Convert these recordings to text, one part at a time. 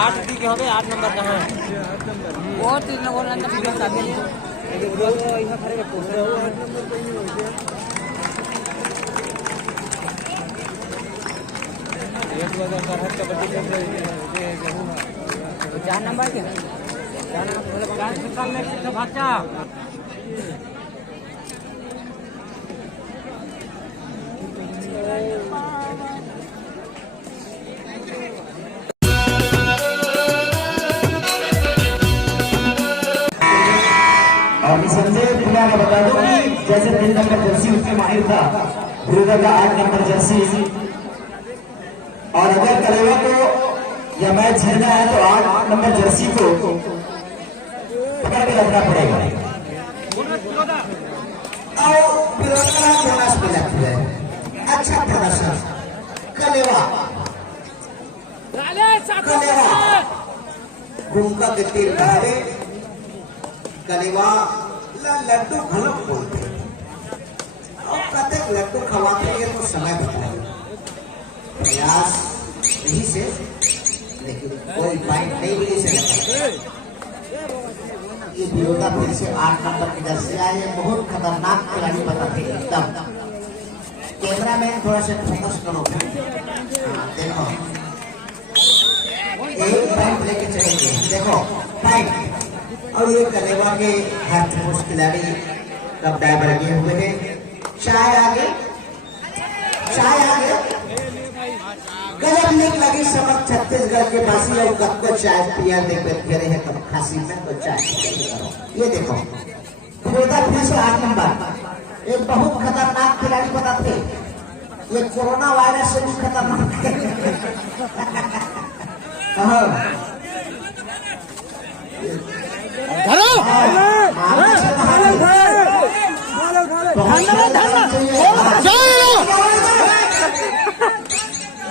आठ ठीक हो गए। 8 नंबर कहाँ है? वो 3 नंबर अंदर सीधा साथे नहीं वो यहाँ खड़े के पोस्टर 8 नंबर पे नहीं हो गया। एक बार सरहद कबड्डी चल रही है 4 नंबर के 4 नंबर गांव निकालने के बच्चा 3 नंबर जर्सी उसके माहिर था, गुरुदा का 8 नंबर जर्सी। और अगर करेगा तो यह मैच जीतना है तो 8 नंबर जर्सी को पकड़ के रखना पड़ेगा। अच्छा प्रदर्शन कलेवा घूमका के तीर पहले कलेवा लड्डू घनक बोलते और प्रत्येक लड्डू खवाते हैं तो समय बताए प्रयास नहीं से, लेकिन कोई पॉइंट नहीं मिली से लगा। ये विरोधा फिर से 8 नंबर की दर्शे आए, बहुत खतरनाक खिलाड़ी बताते एकदम। कैमरा मैन थोड़ा सा फोकस करो। देखो एक पॉइंट लेके चलेंगे, देखो पॉइंट। और ये कलेवा के हाथ खिलाड़ी कब ड्राइवर लगे हुए हैं। चाय आगे गजब नीक लगी समझ छत्तीसगढ़ के बासी और कब को चाय पिया देखे फेरे है कब खासी में तो चाय। ये देखो फिर से 8 नंबर एक बहुत खतरनाक खिलाड़ी बताते, ये कोरोना वायरस से भी खतरनाक है।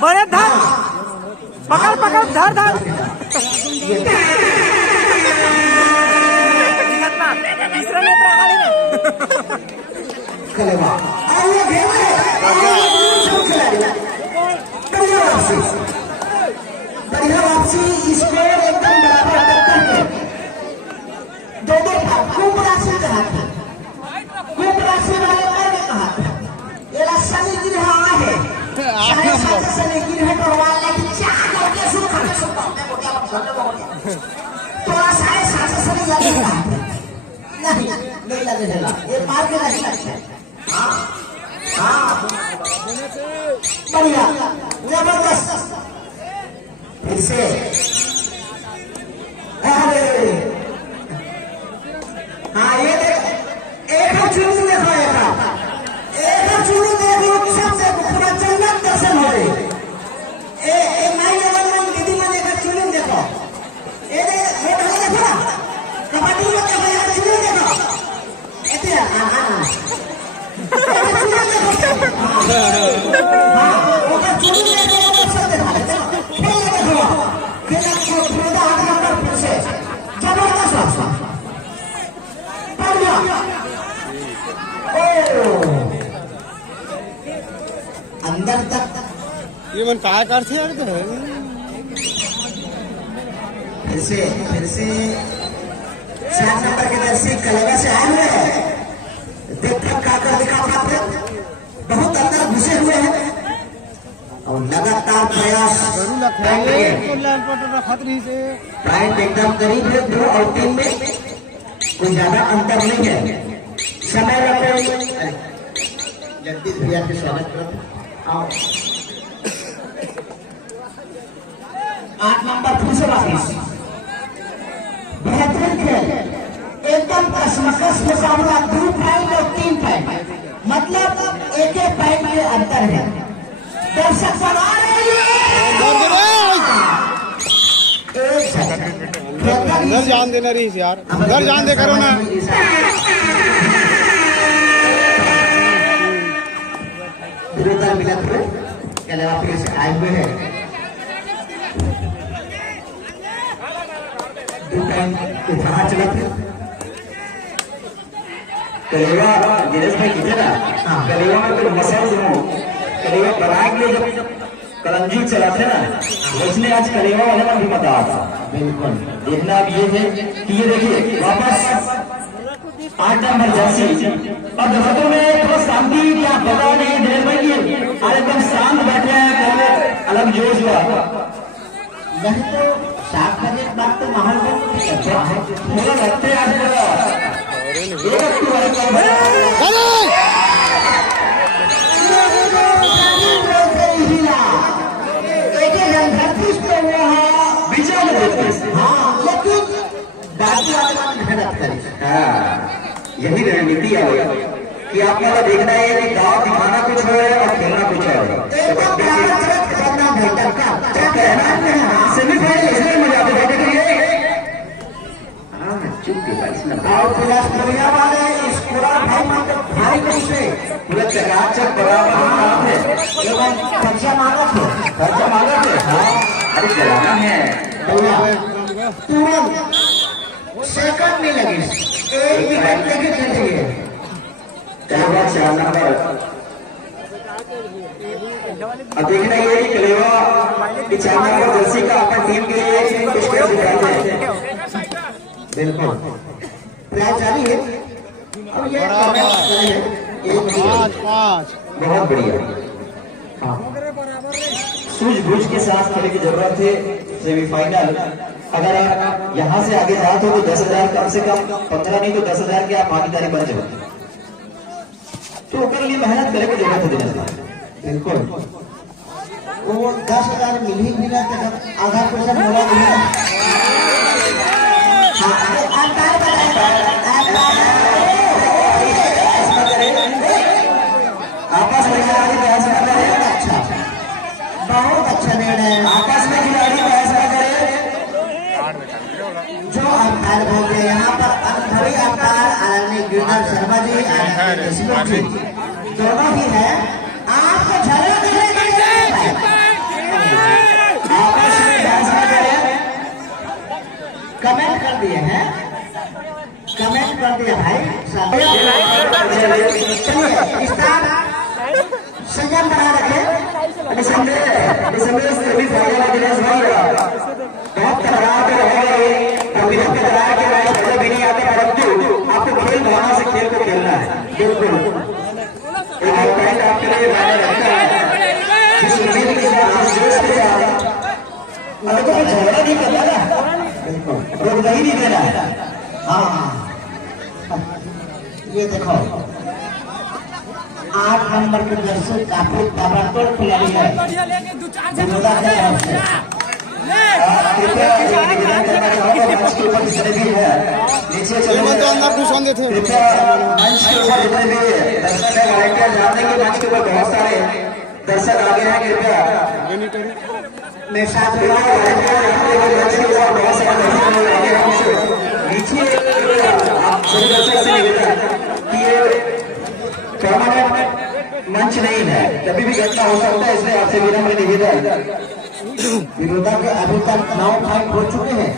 बड़े धर पकड़ पकड़ धर धर तीसरा नेत्र बढ़िया वापसी इसको एकदम बराबर करके दो खूब राशि कहा था, खूब राशि वाले मैंने कहा था ये शनि गिरह है शनि गिरह तो वाले की चाह करके सुख थोड़ा सा 7.5 लगेगा नहीं लगेगा ये मार के नहीं लगता। हाँ बढ़िया जबरदस्त फिर से हाँ ये एक चुनू देखो एक चुनू देखो सब देखो पूरा जन्नत दर्शन हो रहे। दीदी मैंने एक चुनू देखो ये देखो ना कबड्डी में देखो यार चुनू देखो अंदर तक ये मन काय करते यार तो फिर से 4 नंबर के दर्शी कलेवा से आए हुए हैं। देखकर काकर दिखा पाते बहुत अंदर घुसे हुए हैं और लगातार प्रयास पॉइंट एकदम करीब है 2 और 3 में कोई ज्यादा अंतर नहीं है। समय रखो जगदीश भैया के स्वागत करो। 8 नंबर फिर से वापिस बेहतरीन खेल एकदम कसमकस मुकाबला 2 पॉइंट और 3 पॉइंट मतलब एक पॉइंट के अंतर है। दर्शक बना रहे घर जान देना रही यार, घर जान दे करो ना। फिर से आए हुए हैं कलेवा गिरस में खींचे ना कलेवा में तो मसल कलेवा बना के जब कलंजी चलाते ना, उसने आज कलेवा वाले में भी बताया था। बिल्कुल देखना अब ये है कि ये देखिए वापस 8 नंबर जर्सी और दर्शकों में थोड़ा शांति क्या पता नहीं देर में ये एकदम शांत बैठे हैं, अलग जोश हुआ। नहीं तो 7 बजे के बाद तो माहौल मुझे लगते हैं आज हाँ लेकिन बाकी मेहनत करें। यही रणनीति है कि आपको तो देखना है कि दाव दिखाना कुछ है और खेलना कुछ है। सेमीफाइनल इसलिए मजा आता है और पिलास्टरिया वाले स्कोर भाई कैसे पूरा चकाचक बराबर है एवं खर्चा मांगा थे अरे चलाना है तुरंत सेकंड नहीं लगे, 1 मिनट लेके चलिए। 4 नंबर अब देखना ये कि कलेवा 4 नंबर जर्सी का अपनी टीम के लिए स्टेज दिखाते हैं। बिल्कुल प्रयास जारी है। अब ये बहुत बढ़िया। हाँ सूझबूझ के साथ खेलने की जरूरत है। सेमीफाइनल अगर आप यहाँ से आगे जाते हो तो 10,000 कम से कम 15 नहीं तो 10,000 की आप भागीदारी बन जाओ, तो उसके लिए मेहनत करने की जरूरत है दिनेश भाई। बिल्कुल वो 10,000 मिल ही मिला तो आधा पैसा बोला मिला। आपस में खिलाड़ी बहस न करे। अच्छा बहुत अच्छा निर्णय है। आपस में खिलाड़ी बहस न करे। जो अंपायर बोल रहे यहाँ पर अनुभवी अंपायर आदरणीय गिरिधर शर्मा जी जी दोनों ही है। आपको झगड़ा करने की जरूरत है। आपस में बहस न करे। कमेंट कर दिए हैं, कमेंट कर दिया भाई। चलिए स्टार संयम बना रखे। दिनेश भाई बहुत खराब भी नहीं आते, परंतु आपको खेल भावना से खेल को खेलना है। बिल्कुल एक पॉइंट आपके लिए मायने रखता है। जिस उम्मीद के साथ जिस जोश के साथ अगर कोई झगड़ा नहीं करता ना, रोकदही नहीं देना। हाँ ये देखो 8 नंबर के जर्सी काफी ताबड़तोड़ खिलाड़ी है बड़ौदा के तरफ से। कृपया निवेदन करना चाहूंगा मंच के ऊपर जितने भी है नीचे चले कृपया मंच के ऊपर जितने भी दर्शक है वॉलंटियर जानते हैं कि मंच के ऊपर बहुत सारे दर्शक आगे हैं। कृपया मैं साथ में मंच के ऊपर बहुत सारे दर्शक आगे हैं। नीचे आप सभी दर्शक से निवेदन कि ये परमानेंट मंच नहीं है, कभी भी घटना हो सकता है, इसलिए आपसे विनम्र निवेदन। विरोधा के अभी तक 9 फाइट हो चुके हैं।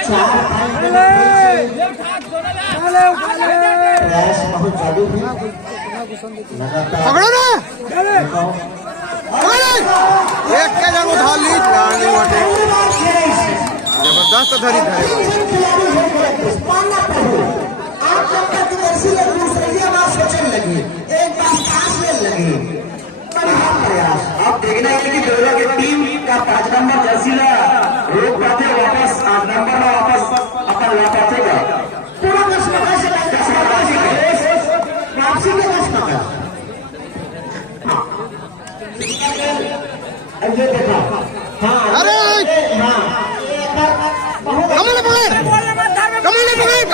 4 फाइट प्रयास बहुत जादू है जबरदस्त धरी था। सोचने लगी, एक बार सांस लेने लगी। प्रयास आप देखना है कि बड़ौदा की टीम का 5 नंबर जर्सी ला रोक पाते वापस 8 नंबर में वापस अपन ला पाते का पूरा वापसी के ये देखा। हाँ अरे हाँ कमल पकड़ अरे पकड़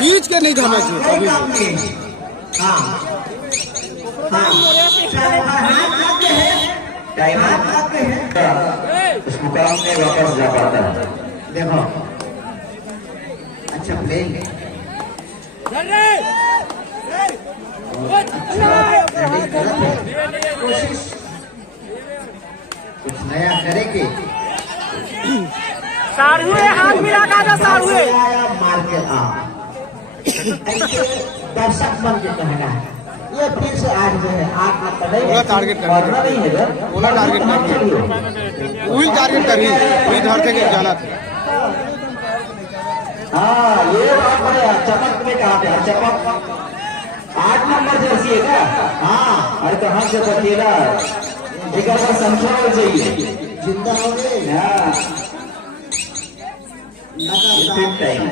बीच के नहीं थामा चाहिए कभी। इस मुकाम में वापस जा पाता है। देखो अच्छा प्ले कोशिश कुछ नया करेंगे। साढ़ुए हाथ मिला का साढ़ुए मार के आ ऐसे दर्शक बन के कहना है। ये फिर से आज जो है आग में पड़ेगा। पूरा टारगेट कर मरना नहीं है इधर। पूरा टारगेट कर वही टारगेट कर रही है, वही धर के जाना था। हाँ ये बात बढ़िया। चपक में कहा था, चपक 8 नंबर जर्सी है क्या? हाँ। अरे कहाँ से बतेला जिगर का संख्या हो चाहिए जिंदा हो गए। हाँ लगातार टाइम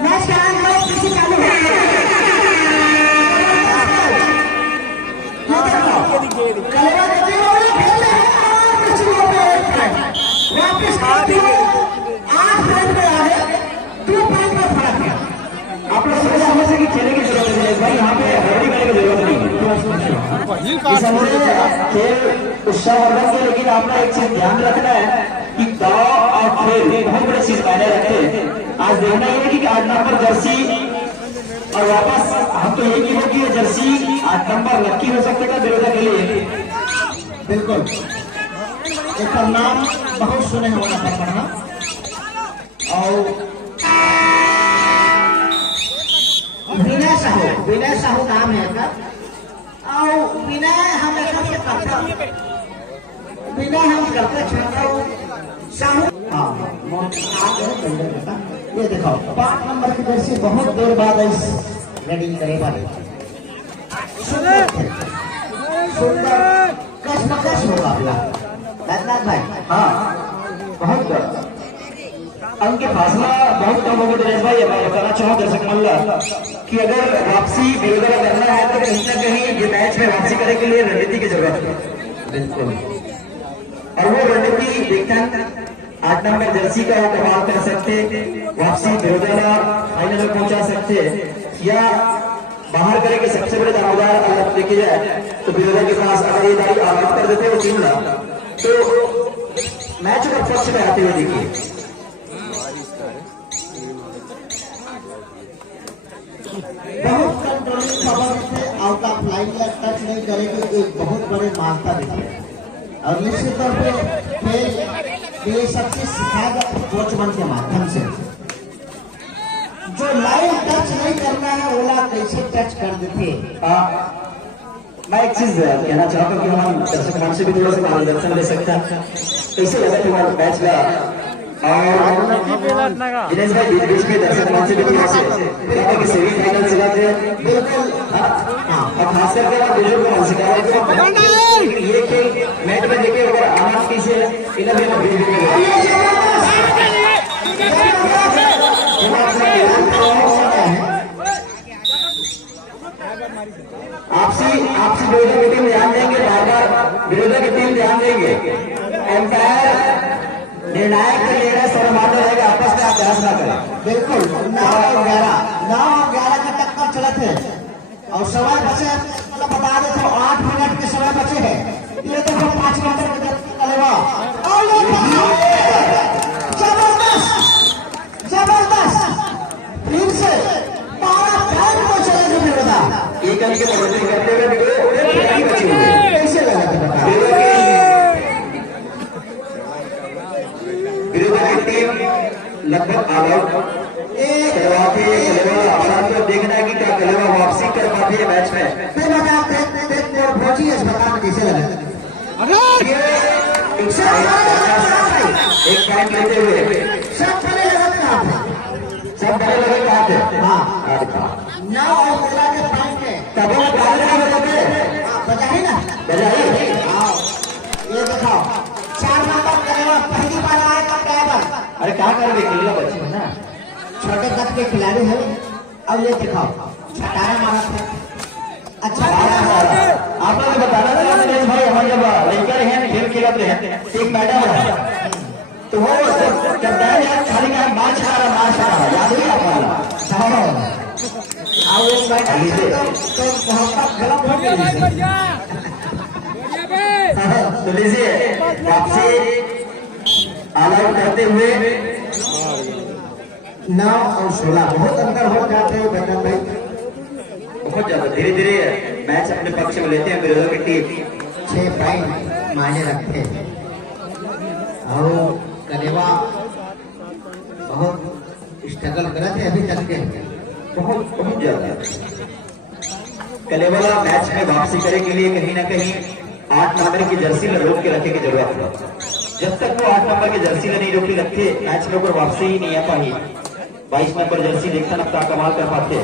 मैच का आगे किसी चालू है। कलवा देते हो वापस 8 पॉइंट पे आ गए। 2 पॉइंट का फर्क है। आप लोग समझ समझ कि खेलने की जरूरत नहीं है भाई, यहाँ पे हरड़ी करने की जरूरत नहीं है। वही इस काट हमने खेल उत्साहवर्धन के, लेकिन आपने एक चीज ध्यान रखना है कि दाव और खेल बहुत बड़ी चीज मायने रखते हैं। आज देखना ये है कि 8 नंबर जर्सी और वापस हम तो यही कीजिए कि ये जर्सी 8 नंबर लक्की हो सकते का विरोधा के लिए। बिल्कुल एक नाम बहुत सुने होगा पढ़ना और विनय साहू नाम है इसका। और विनय हम ऐसा से करते विनय हम करते छात्र साहू। हाँ ये देखो 5 नंबर की जर्सी बहुत देर बाद इस रेडिंग करे वाले सुंदर कश्मकश होगा बैद्यनाथ भाई। हाँ बहुत अंक फासला बहुत कम होगा दिनेश भाई। मैं बताना चाहूँ दर्शक मल्ला कि अगर वापसी विरोधा करना है तो कहीं ना कहीं ये मैच में वापसी करने के लिए रणनीति की जरूरत है। बिल्कुल। और वो रणनीति देखते हैं 8 नंबर जर्सी का वो कमाल कर सकते, वापसी विरोधा फाइनल में पहुंचा सकते, या बाहर करे के सबसे बड़े दावेदार अगर देखे जाए तो विरोधा के पास अगर ये दारी आरोप कर देते वो टीम ना तो मैच का पक्ष में आते हुए देखिए। बहुत कंट्रोलिंग खबर से आउट ऑफ लाइन या टच नहीं करेंगे एक बहुत बड़े मानता देते और निश्चित तौर पे ये सबसे सिखाएगा कोचमन के माध्यम से। जो लाइन टच नहीं करना है ओला कैसे टच कर देते। मैं एक चीज कहना चाहता हूँ कि हम दर्शक मंच से भी थोड़ा सा मार्गदर्शन ले सकते हैं। कैसे लगा तुम्हारा मैच का? और दिनेश भाई बीच में दर्शक मंच से भी थोड़ा सा सेमीफाइनल चला थे बिल्कुल। और खास करके आप बुजुर्ग को सिखाया ये खेल मैच में देखे अगर आनंद की से आपसी विरोधा की टीम ध्यान देंगे, बार बार विरोधा की टीम ध्यान देंगे। एम्पायर निर्णायक निर्णय सर्वमान्य रहेगा, आपस में अभ्यास ना करें। बिल्कुल 9 और 11 का टक्कर चले थे और समय बचे मतलब बता देते 8 मिनट के समय बचे हैं। ये देखो 5 नंबर में कलेवा और जबरदस्त फिर से 12 पॉइंट को चले विरोधा एक अंक की बढ़ोतरी करते हुए बची हुई है। कैसे लगा विरोधा की टीम लगभग आउट करवाती है। कलेवा देखना है कि क्या कलेवा वापसी कर पाती है मैच में। पहुंची अस्पताल में कैसे लगा एक पॉइंट लेते हुए सब बड़े लगा सब बड़े लगे कहा थे। हाँ 9 और 13 के पॉइंट है तब वो बजाते बजाई ना बजाई। ये दिखाओ 4 नंबर करेगा पहली बार आएगा ड्राइवर। अरे क्या करेंगे खेलना बच्चे है ना, छोटे कद के खिलाड़ी है। अब ये दिखाओ छटारा मारा था अच्छा आप लोग बताना था दिनेश भाई। हम जब लड़कर हैं खेल खेलते हैं एक मैडम है तो वो कहता है यार खाली का मार छा रहा याद नहीं आप वाला आओ एक बार तो मोहब्बत गलत हो गई। तो लीजिए वापसी ऑल आउट करते हुए 9 और 16 बहुत अंतर हो जाते हैं बदन भाई। बहुत ज्यादा धीरे धीरे मैच अपने पक्ष में लेते हैं विरोधा की टीम। 6 पॉइंट मायने रखते हैं। और कलेवा बहुत स्ट्रगल करे थे अभी तक के, बहुत बहुत ज्यादा। कलेवाला मैच में वापसी करे के लिए कहीं ना कहीं 8 नंबर की जर्सी में रोक के रखने की जरूरत है। जब तक वो 8 नंबर की जर्सी में नहीं रोकी रखते, मैच में ऊपर वापसी ही नहीं आ पाई। 22 नंबर जर्सी देखता ना क्या कमाल कर पाते।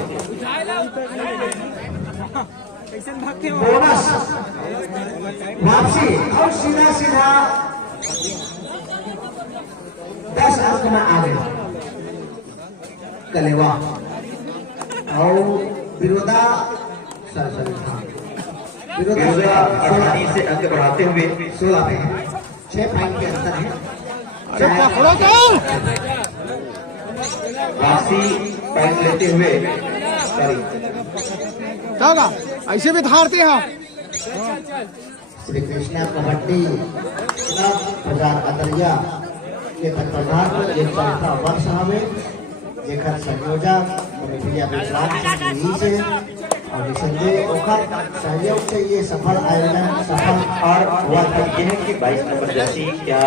बोनस वापसी और सीधा सीधा 10 अंक में आ गए कलेवा और विरोधा विरोधा आसानी से अंक बढ़ाते हुए 16 में 6 पॉइंट के अंतर है। वापसी पॉइंट लेते हुए क्या होगा? ऐसे भी हारते हैं। श्री कृष्णा कबड्डी क्लब बाजार अदरिया के तत्वाधान एक चौथा वर्ष हमें जेकर संयोजक कमेटिया विश्राम सिंह से और संजय ओखर सहयोग से ये सफल आयोजन सफल और हुआ था यह कि 22 नंबर जर्सी क्या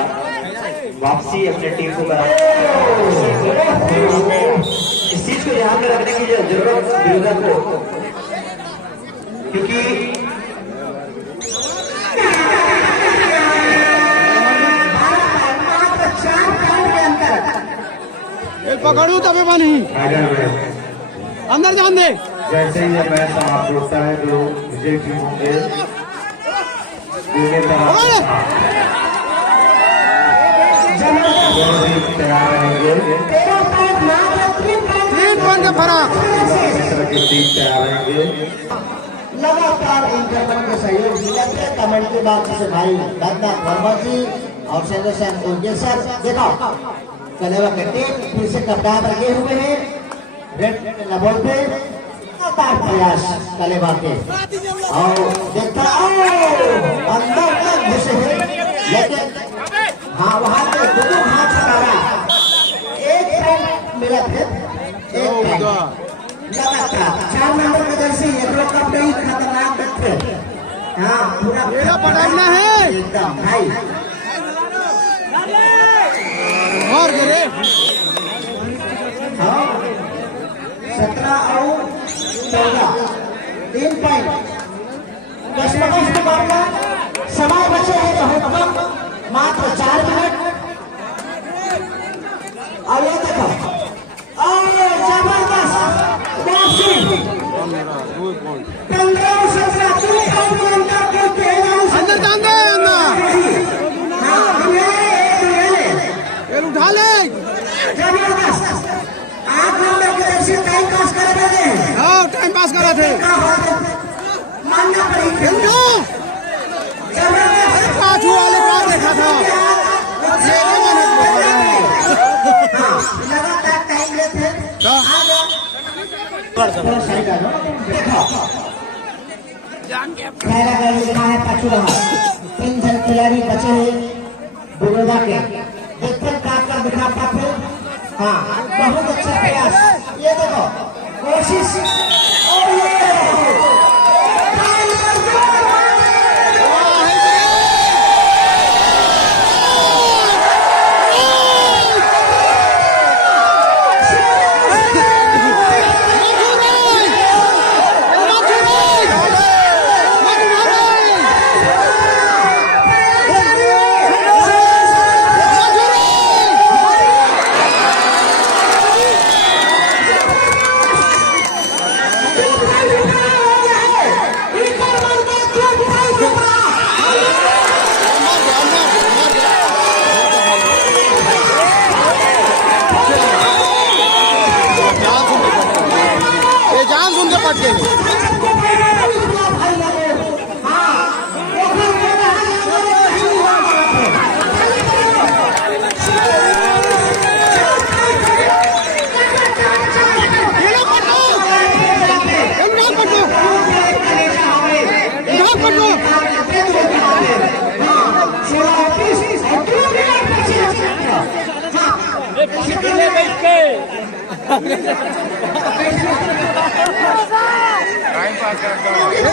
वापसी अपने टीम को इस चीज को ध्यान में रखने की जरूरत विरोधा को, क्योंकि पकड़ू तभी बनी अंदर जान दे। जैसे ही यह मैच समाप्त होता है जो विजय टीम होंगे तैयार रहेंगे, 3 पॉइंट का फर्क। की टीम तैयार रहेंगे। लगातार इंटरनेट के सहयोग मिला थे। कमेंट के बाद से भाई रत्नाथ वर्मा जी और संजय उनके सर देखो कलेवा के टीम फिर से कप्तान लगे हुए हैं रेड लेवल पे। लगातार प्रयास कलेवा के और देखता अंदर तक घुसे हैं, लेकिन हाँ वहां पे दोनों हाथ सकारा 1 पॉइंट मिला थे। 1 पॉइंट लगातार 4 नंबर में जैसे एक लोग कप नहीं खतरनाक बैठे। हाँ पूरा पढ़ाना है एकदम भाई और गिरे 17 और 14 3 पॉइंट। कश्मकश मुकाबला समय बचे हैं बहुत कम, मात्र 4 मिनट। और ये देखो जबरदस्त 15-17 अंदर जान दे उठा ले। जबरदस्त 8 नंबर की तरफ से टाइम पास कर रहे हैं। हाँ टाइम पास करा थे मानना पड़ेगा पाछू वाले का देखा था। लगातार टाइम लेते हैं। लिखा है पाछू रहा 3 जन खिलाड़ी बचे हैं विरोधा के। देखते काट कर दिखा पाते। हाँ बहुत अच्छा प्रयास। ये देखो कोशिश और ये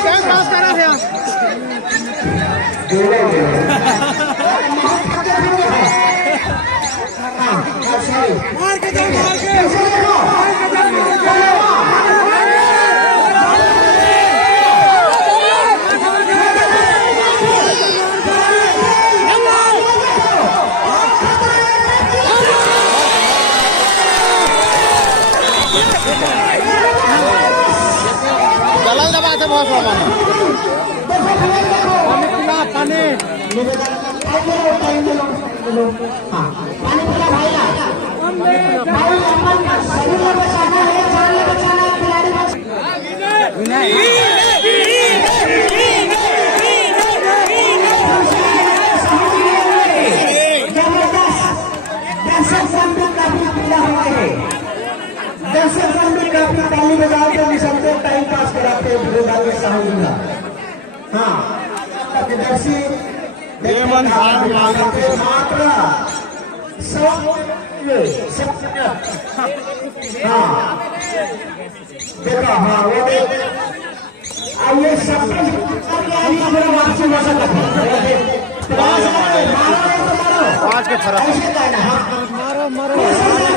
टाइम पास करा था। पास वाला देखो भैया देखो पानी टाइम दे लो हाँ पानी पिला भाई भाई अपन शरीर में बचाना है जान में बचाना है खिलाड़ी बच दर्शक भी काफी ताली बजाते निशब्द टाइम पास कराते हैं साहूंगा हाँ दर्शी मात्र हाँ देखो हाँ वो आइए सब वापसी हो सकता है 5 के फर्क मारो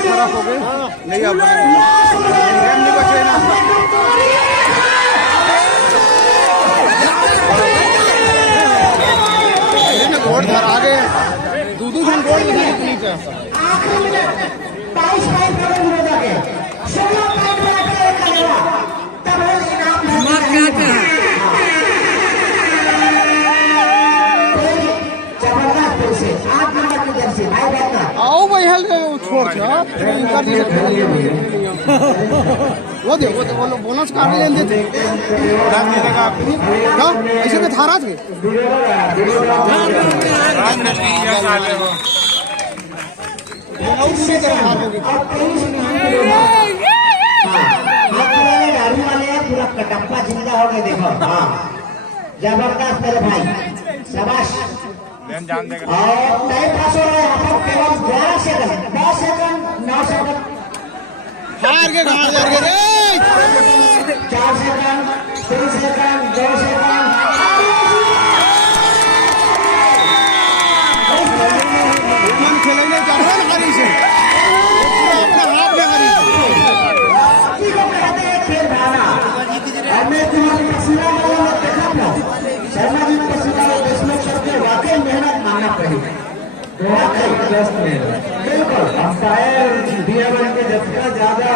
फर्क हो गए नहीं अब नहीं बचे ना घोड़ धर आगे दूधू घन घोड़ नीचे आखिरी मिनट 22 पॉइंट पर विरोध आगे 16 पॉइंट पर एक करेगा तब इनाम जबरदस्त से 8 नंबर की जर्सी भाई बहना आओ भाई हल छोड़ कर नहीं सकते वो दे वो बोनस काट लेंगे ऐसे तो थारा थे गाड़ी वाले पूरा कटप्पा जिंदा हो गए देखो हाँ जबरदस्त मेरे भाई शाबाश और टाइम पास हो रहा है यहाँ पर केवल 11 सेकंड 10 सेकंड 9 सेकंड हार के 4 सेकंड 3 सेकंड 2 सेकंड खेलेंगे हरी से अपने हाथ में हरी को कहते हैं खेल भावना हमने तुम्हारी पसीना में देखा था शर्मा जी पसीना देशमें चलते वाकई मेहनत मानना पड़ेगी बिल्कुल अंपायर दिया के जितना ज्यादा